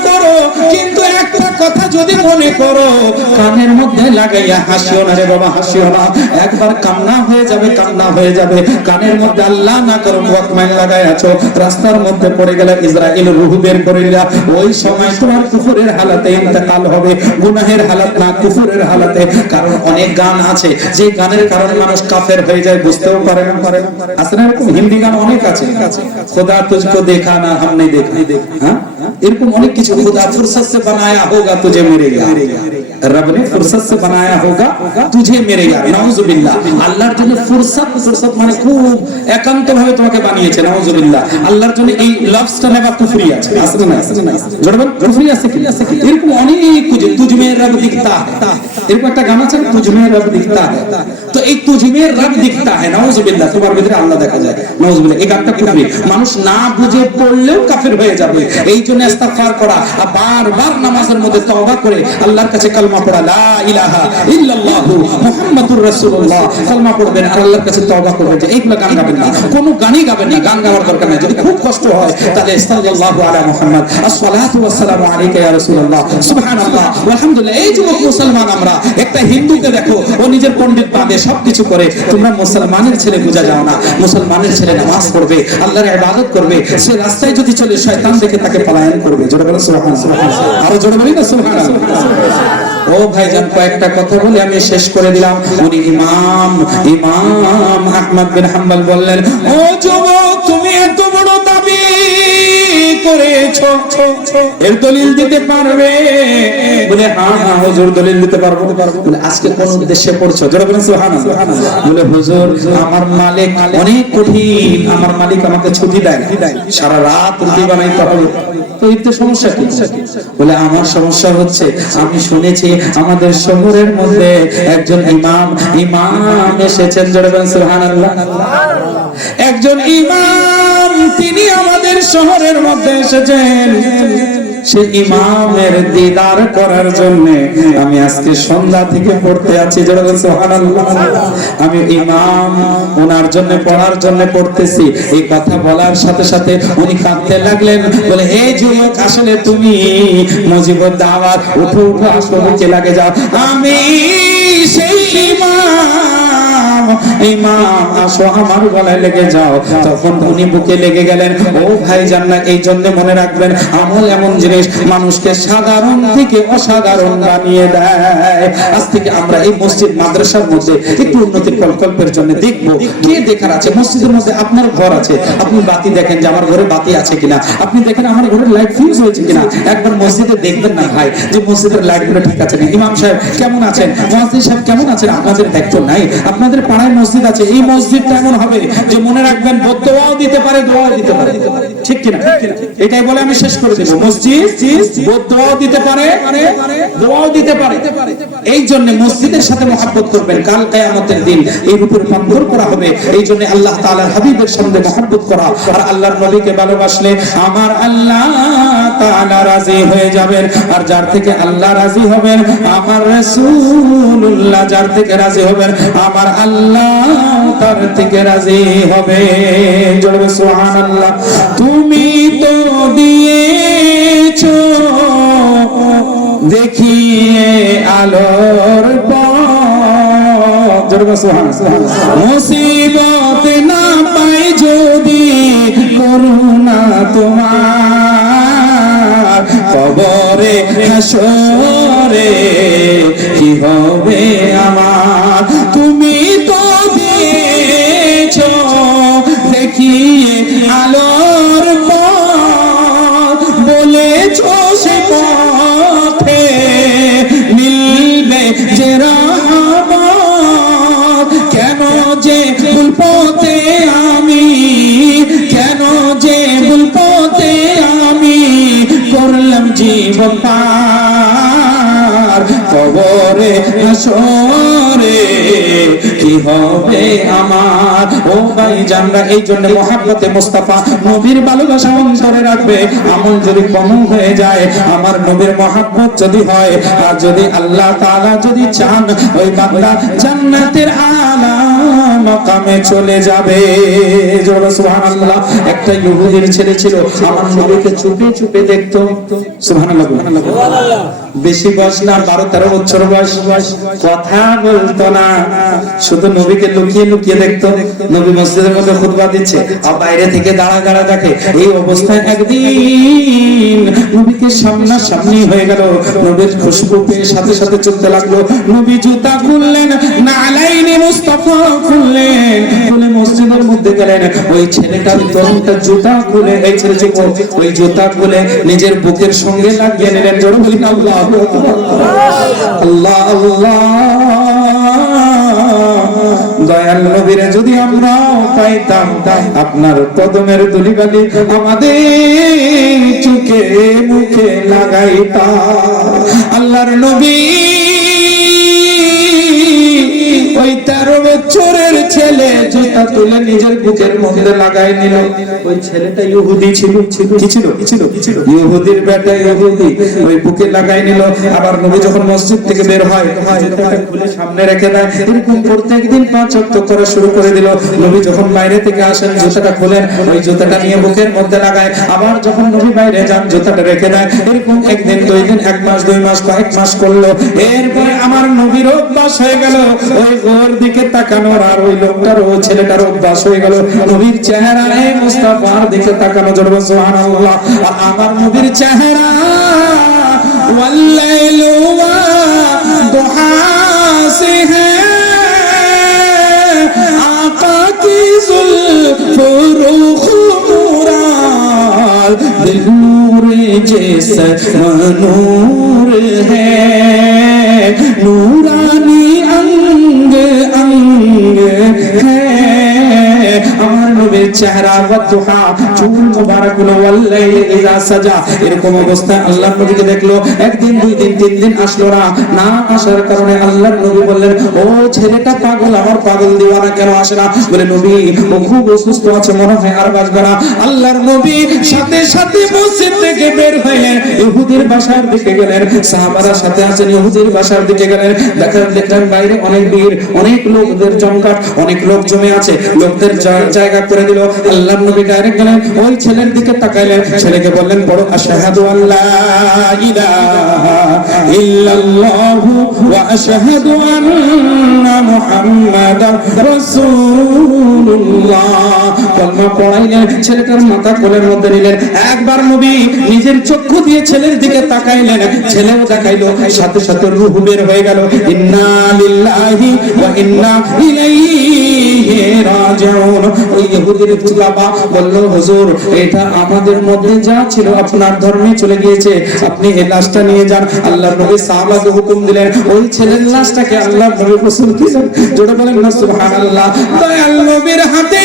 করো, কিন্তু একটা কথা যদি মনে করো, কানের মধ্যে লাগাইয়া হাসিও না রে বাবা, হাসিও না। একবার কান্না হয়ে যাবে, কান্না হয়ে যাবে। কানের মধ্যে আল্লাহ না করো ওয়াকমান লাগাই আছো, রাস্তার মধ্যে পড়ে গেলে ইসরাইল রূহ বের করে দিলা, ওই সময় তোমার কুফরের হালাতে ইন্তেকাল হবে, গুনাহের হালাত না, কুফরের হালাতে। কারণ অনেক গান আছে যে গানের কারণে মানুষ কাফের হয়ে যায়, বুঝতেও পারে না। আসলে এরকম হিন্দি গান অনেক আছে, খোদা তুঝকো দেখা না हमने देखा, হ্যাঁ এরকম অনেক কিছু। खुदा फुर्सत से बनाया होगा तुझे मेरे यार, रब ने फुर्सत से बनाया होगा तुझे मेरे यार। नाउजुबिल्लाह। আল্লাহর জন্য ফুরসত মানে খুব একান্ত ভাবে তোমাকে বানিয়েছে। নাউজুবিল্লাহ। আল্লাহর জন্য এই লফজটা নেবা কুফরি আছে, আসলে না? জড়বান কুফরি আছে কি? এরকম অনেক কিছু। তুজমে রব দিখতা है, এরকম একটা গান আছে, তুজমে রব দিখতা है। তো এই তুজমে রব দিখতা है, নাউজুবিল্লাহ, তোমার ভিতরে আল্লাহ দেখা যায়, নাউজুবিল্লাহ। এই গানটা কুফরি, মানুষ না বুঝে পড়লেও কাফের হয়ে যাবে। এই জন্য ইস্তিগফার করা আর বারবার নামাজের মধ্যে তওবা করে আল্লাহর কাছে কালমা পড়া, লা ইলাহা ইল্লাল্লাহু মুহাম্মাদুর রাসূলুল্লাহ, কালমা পড়বেন আর আল্লাহর কাছে তওবা করবেন। যে এইগুলা গান গাবেন না, কোনো গানই গাবেন না, গান গাওয়ার দরকার নাই। যদি খুব কষ্ট হয় তাহলে সাল্লাল্লাহু আলা মুহাম্মদ, আসসালাতু ওয়াসসালামু আলাইকা ইয়া রাসূলুল্লাহ, সুবহানাল্লাহ আলহামদুলিল্লাহ। এই যুবক মুসলমান, আমরা একটা হিন্দুকে দেখো, ও নিজের পণ্ডিত বাঁধে, সবকিছু করে। তোমরা মুসলমানের ছেলে বুঝা যাও না। মুসলমানের ছেলে নামাজ পড়বে, আল্লাহর ইবাদত করবে, সে রাস্তায় যদি চলে শয়তান দেখে তাকে পলায়ন করবে। জোরে বলো সুবহানাল্লাহ, আরো জোরে বলি না সুবহানাল্লাহ। ও ভাইজান, কয়েকটা কথা বলে আমি শেষ করে দিলাম। উনি ইমাম আহমদ বিন হাম্বল বললেন, ও যুবক তুমি এত বড় দাবি করেছো, এর দলিল দিতে পারবে? বলে, হ্যাঁ হুজুর দলিল দিতে পারবো। বলে, আজকে কোন উদ্দেশ্যে পড়ছো? জোরে বলেন সুবহানাল্লাহ। বলে, হুজুর আমার মালিক অনেক কঠিন, আমার মালিক আমাকে ছুটি দেয়, সারা রাত রুটি বানাইতে হবে। তো এতে সমস্যা কি? বলে, আমার সমস্যা হচ্ছে আমি শুনেছি আমাদের শহরের মধ্যে একজন ইমাম এসেছেন। জোরে বলেন সুবহানাল্লাহ। একজন ইমাম, তিনি আমাদের শহরের মধ্যে এসেছেন। সে ইমামের দিদার করার জন্য আমি আজকে সন্ধ্যা থেকে পড়তে আছি। সুবহানাল্লাহ। আমি ইমাম ওনার জন্য পড়ার জন্য পড়তেছি। এই কথা বলার সাথে সাথে উনি কাঁদতে লাগলেন, বলে হে যুবক, আসলে তুমি মুজিবুর দাওয়াত, উঠো উঠো, আসো বুকে লাগে যাও। আমি সেই ইমাম, আসো আমার গলায় লেগে যাও। তখন উনি বুকে লেগে গেলেন। ও ভাই জান্নাত, এই জন্য মনে রাখবেন, আমল এমন জিনিস মানুষকে সাধারণ থেকে অসাধারণ বানিয়ে দেয়। আজ থেকে আমরা এই মসজিদ মাদ্রাসার মধ্যে একটু উন্নতির প্রকল্পের জন্য দেখবো কে দেখার আছে। মসজিদের মধ্যে আপনার ঘর আছে, আপনি বাতি দেখেন যে আমার ঘরে বাতি আছে কিনা, আপনি দেখেন আমার ঘরে লাইট ফিউজ হয়েছে কিনা। একবার মসজিদে দেখবেন না ভাই যে মসজিদের লাইটগুলো ঠিক আছে না, ইমাম সাহেব কেমন আছেন, মুয়াজ্জিন সাহেব কেমন আছেন। আপনাদের দেখতো নাই, আপনাদের পাড়ায় মসজিদ আছে, এই মসজিদটা এমন হবে যে মনে রাখবেন বদদোয়াও দিতে পারে, দোয়াও দিতে পারে, ঠিক কিনা? এটাই বলে আমি শেষ করে দেব। মসজিদ বদদোয়াও দিতে পারে, দোয়াও দিতে পারে। এই জন্য মসজিদের সাথে মহব্বত করবেন, কাল কিয়ামতের দিন এই রূপে রূপান্তর করা হবে। এই জন্য আল্লাহ তাআলার হাবিবের সঙ্গে মহব্বত করা আর আল্লাহর নবীকে ভালোবাসলে আমার আল্লাহ তাআলা রাজি হয়ে যাবেন। আর যার থেকে আল্লাহ রাজি হবেন, আমার রাসূলুল্লাহ যার থেকে রাজি হবেন, আমার আল্লাহ তার থেকে রাজি হবে। জোরে সুবহানাল্লাহ। তুমি তো দিয়েছো দেখিয়ে আলোর পথ, জোরে সুবহানাল্লাহ। মুসিবত না পাই যদি করুণা তোমার, কবরে হাসরে কি হবে আমার। তুমি তো দিয়েছো দেখিয়ে আলোর পথ, বলেছো সে পথে মিলবে যে রহমত। কেন যে ভুল পথে আমি, কেন যে ভুল পথে আমি করলাম জীবন পার, কবরে হাসরে কি হবে আমার। ও ভাই জানরা, এই জন্য মহব্বতে মুস্তাফা নবীর ভালোবাসা অন্তরে রাখবে। আমল যদি কম হয়ে যায়, আমার নবীর মহব্বত যদি হয়, আর যদি আল্লাহ তাআলা যদি চান, ওই বান্দা জান্নাতের আলা মাকামে চলে যাবে। জোরে সুবহানাল্লাহ। একটা ইহুদির ছেলে ছিল, আমার নবীকে চুপে চুপে দেখতো। সুবহানাল্লাহ। বেশি বয়স না, 12-13 বছর বয়স, কথা বলতো না, শুধু নবীকে লুকিয়ে লুকিয়ে দেখতো। নবী মসজিদের মধ্যে খুতবা দিচ্ছে আর বাইরে থেকে দাঁড়া দাঁড়া দেখে। এই অবস্থায় একদিন নবীকে সামনাসামনি হয়ে গেল। নবীর খুশবু পেয়ে সাথে সাথে চলতে লাগলো। নবী জুতা খুললেন, নালাইনে মুস্তাফা খুললেন, খুলে মসজিদের মধ্যে গেলেন। ওই ছেলেটার তরুণটা জুতা খুলে, এই ছেলে ওই জুতা খুলে নিজের বুকের সঙ্গে লাগিয়ে নিলেন। জোরে বলি না আল্লাহ আল্লাহ আল্লাহ। দয়াল নবীরে যদি আমরা পাইতাম, আপনার কদমের ধুলিবালি আমাদের চোখে মুখে লাগাইতাম। আল্লাহর নবী ওই 13 বছরের ছেলে জুতা তুলে নিজের বুকের মধ্যে লাগাই নিল। ওই ছেলেটা ইহুদি ছিল, কি ছিল? ইহুদির বেটা ইহুদি। ওই বুকে লাগাই নিল। আবার নবী যখন মসজিদ থেকে বের হয়, জুতাটা খুলে সামনে রেখে দেয়। এরকম প্রত্যেকদিন 5 ওয়াক্ত করা শুরু করে দিল। নবী যখন বাইরে থেকে আসেন, জুতাটা খুলেন, ওই জুতাটা নিয়ে বুকের মধ্যে লাগায়। আবার যখন নবী বাইরে যান, জুতাটা রেখে দেয়। এরকম একদিন, 2 দিন, 1 মাস, 2 মাস, কয়েক মাস করলো। এরপরে আমার নবীর অভ্যাস হয়ে গেল ওই ওর দিকে তাকানোর, আর ওই লোকটার, ওই ছেলেটার অভ্যাস হয়ে গেল নবীর চেহারায় মুস্তাফার দিকে তাকানো। জোরে সুবহানাল্লাহ। আর আমার নবীর চেহারা ওয়াল্লাইলু ওয়া দুহা সে হ্যায়, আকা কি जुल्फ़ रुख़ नूराल, दिल नूर जैसा नूर है, नूरानी अंग अंग है। আমার নবীর চেহারা ওয়াদুহা চুল মুবারাকুন ওয়াল লাইলি ইযা সাজা এরকম অবস্থায় আল্লাহর নবীকে দেখলো একদিন দুই দিন তিন দিন আসলো না আসার কারণে আল্লাহর নবী বললেন ও ছেলেটা পাগল আমার পাগল দিওয়ানা কেন আসে না বলে নবী ও খুব অসুস্থ আছে মনে হয় আর বাঁচবে না আল্লাহর নবী সাথে সাথে মসজিদ থেকে বের হয়ে ইহুদির বাসার দিকে গেলেন সাহাবারা সাথে আছেন ইহুদির বাসার দিকে গেলেন দেখলেন বাইরে অনেক ভিড় অনেক লোকদের জমকাট অনেক লোক জমে আছে লোকদের জায়গা করে দিল আল্লাহর নবী ডাইরেক্ট গেলেন ওই ছেলের দিকে তাকাইলেন ছেলেকে বললেন বড় আশহাদু আল্লা ইলাহা ইল্লাল্লাহু ওয়া আশহাদু আন্না মুহাম্মাদার রাসূলুল্লাহ কলমা পড়াইলেন ছেলেটার মাথা কোলের মধ্যে নিলেন একবার নবী নিজের চক্ষু দিয়ে ছেলের দিকে তাকাইলেন ছেলেও দেখাইলো সাথে সাথে রূহ বের হয়ে গেল ইন্না লিল্লাহি ওয়া ইন্না ইলাইহি রাজিউন ওই ইহুদির বাবা বলল হুজুর এটা আমাদের মধ্যে যা ছিল আপনার ধর্মে চলে গিয়েছে আপনি এই লাশটা নিয়ে যান আল্লাহর নবী সাহাবাকে হুকুম দিলেন ওই ছেলের লাশটাকে আল্লাহর নবী রাসূল দিলেন জোরে বলেন না সুবহানাল্লাহ দয়াল নবীর হাতে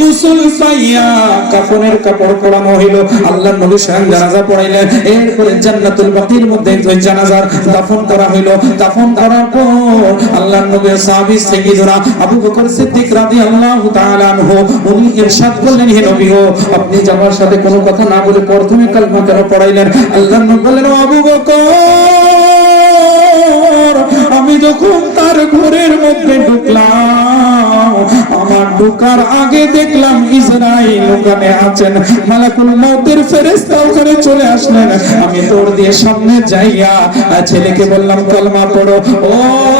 গোসল পাইয়া কাফনের কাপড় পরানো হইল আল্লাহর নবী স্বয়ং জানাজা পড়াইলেন এরপরে জান্নাতুল বাকির মধ্যে ওই জানাজার দাফন করা হইল দাফন করার পর আল্লাহর নবীর সাহাবী সাইয়্যিদুনা আবু বকর সিদ্দিক রাদিয়াল্লাহু তাআলা আনহু উনি ইরশাদ করলেন হে নবী গো আপনি যাবার সাথে কোনো কথা না বলে প্রথমে কালমা কেন পড়াইলেন আল্লাহর নবী বললেন আবু বকর আমি যখন তার ঘরের মধ্যে ঢুকলাম আমার ঢোকার আগে দেখলাম ইসরাইল ওখানে আছেন মালাকুল মউতের ফেরেশতা ওখানে চলে আসলেন আমি দৌড় দিয়ে সামনে যাইয়া ছেলেকে বললাম কলমা পড়ো ও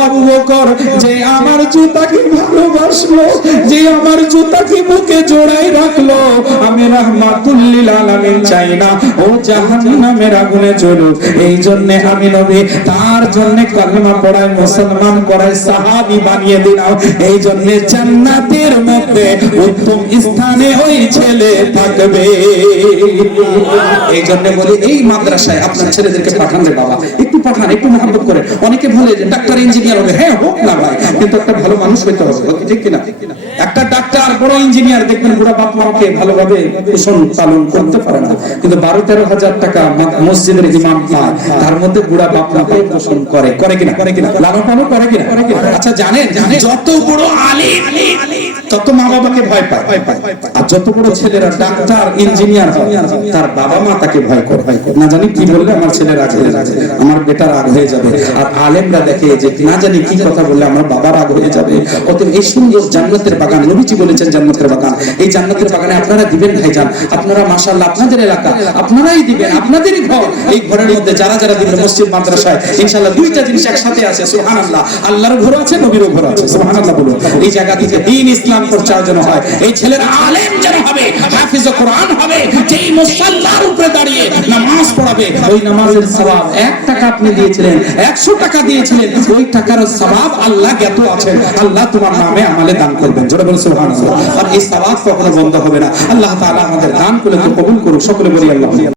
আবু বকর যে আমার জুতাকে ভালোবাসলো যে আমার জুতাকে বুকে জড়াই রাখলো আমি রাহমাতুল লিল আলামিন চাই না ও জাহান্নামের আগুনে জ্বলুক এই জন্য আমি নবী তার জন্য কলমা পড়াই মুসলমান করাই সাহাবী বানিয়ে দিলাম এই জন্য জান্নাতের মধ্যে উত্তম স্থানে ওই ছেলে থাকবে এই জন্য বলি এই মাদ্রাসায় আপনার ছেলেদেরকে পাঠান রে বাবা একটু পাঠান একটু মহব্বত করে অনেকে বলে যে ডাক্তার ইঞ্জিনিয়ার হবে হ্যাঁ হোক না ভাই কিন্তু একটা ভালো মানুষ হইতে হবে ঠিক কি না একটা ডাক্তার বড় ইঞ্জিনিয়ার দেখবেন বুড়া বাপ মাকে ভালোভাবে পোষণ পালন করতে পারে না কিন্তু 12-13 হাজার টাকা মসজিদের ইমাম পায় তার মধ্যে বুড়া বাপ মাকে পোষণ করে কিনা লালন পালন করে কিনা আচ্ছা জানেন যত বড় আলিম তত মা বাবাকে ভয় পায় আর যত বড় ছেলেরা ডাক্তার ইঞ্জিনিয়ার তার বাবা মা তাকে ভয় করে না জানি কি বললে আমার ছেলে রাগ হয়ে যাবে আমার বেটা রাগ হয়ে যাবে আর আলেমরা দেখে যে না জানি কি কথা বললে আমার বাবা রাগ হয়ে যাবে অতএব এই সুন্দর জান্নাতের বাগান নবীজি বলেছেন জান্নাতের বাগান এই জান্নাতের বাগানে আপনারা দিবেন ভাইজান আপনারা মাশাআল্লাহ আপনাদের এলাকা আপনারাই দিবেন আপনাদেরই ঘর এই ঘরের মধ্যে যারা যারা দিবেন মসজিদ মাদ্রাসায় ইনশাআল্লাহ দুইটা জিনিস একসাথে আছে সুবহানাল্লাহ আল্লাহর ঘর আছে নবীরও ঘর আছে সুবহানাল্লাহ বলুন এই জায়গা থেকে দ্বীন ইসলাম প্রচার যেন হয় এই ছেলেরা আলেম যেন হবে হাফেজ কোরআন হবে যেই মুসাল্লার উপরে দাঁড়িয়ে নামাজ পড়াবে ওই নামাজের সওয়াব 1 টাকা আপনি দিয়েছিলেন 100 টাকা দিয়েছিলেন ওই টাকার সওয়াব আল্লাহ জ্ঞাত আছেন আল্লাহ তোমার নামে আমালে দান করবেন জোরে বলুন সুবহানাল্লাহ আর এই সওয়াব কখনো বন্ধ হবে না আল্লাহ তাআলা আমাদের দান করে কবুল করুন সকলে বলি আল্লাহ